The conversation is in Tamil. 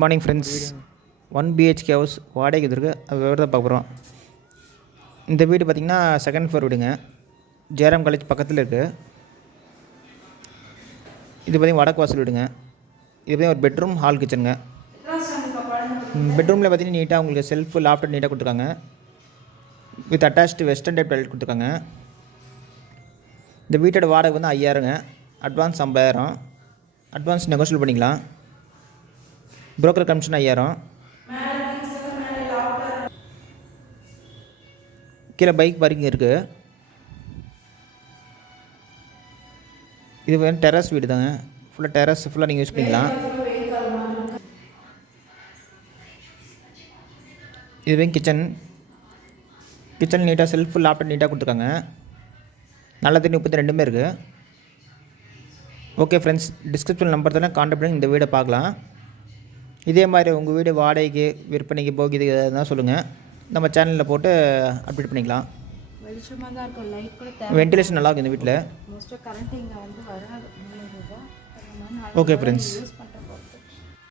Morning friends. 1 BHK ஹவுஸ் வாடகைக்கு இருக்குது. அது விவரத்தை பார்க்க போகிறோம். இந்த வீடு பார்த்திங்கன்னா செகண்ட் ஃப்ளோர் வீடுங்க. ஜெயராம் காலேஜ் பக்கத்தில் இருக்குது. இது பார்த்திங்கன்னா வடக்கு வாசல் வீடுங்க. இது பார்த்திங்கன்னா ஒரு பெட்ரூம், ஹால், கிச்சனுங்க. பெட்ரூமில் பார்த்திங்கன்னா நீட்டாக உங்களுக்கு செல்ஃப் லாஃப்ட் நீட்டாக கொடுத்துருக்காங்க. With attached western type toilet கொடுத்துருக்காங்க. இந்த வீட்டோட வாடகை வந்து 5000ங்க. அட்வான்ஸ் 50,000. அட்வான்ஸ் நெகோஷியபிள் பண்ணிக்கலாம். Broker commission 5000. கீழே பைக் பார்க்கிங் இருக்குது. இது வந்து டெரஸ் வீடு தாங்க. ஃபுல்லாக டெரஸ் ஃபுல்லாக நீங்கள் யூஸ் பண்ணிக்கலாம். இதுவே கிச்சன் நீட்டாக செல்ஃப் லாப்டாப் நீட்டாக கொடுத்துருக்காங்க. நல்ல தண்ணி உப்பு ரெண்டுமே இருக்குது. ஓகே ஃப்ரெண்ட்ஸ், டிஸ்கிரிப்ஷன் நம்பர் தானே கான்டாக்ட் பண்ணி இந்த வீடை பார்க்கலாம். இதே மாதிரி உங்கள் வீடு வாடகைக்கு, விற்பனைக்கு, போகிது எதாவது சொல்லுங்கள். நம்ம சேனலில் போட்டு அப்டேட் பண்ணிக்கலாம். வெளிச்சமாக தான் இருக்கும். லைட் கூட வென்டிலேஷன் நல்லா இருக்கும் இந்த வீட்டில். மோஸ்ட்டாக கரண்ட் இங்கே வந்து வராது. Okay friends. யூஸ்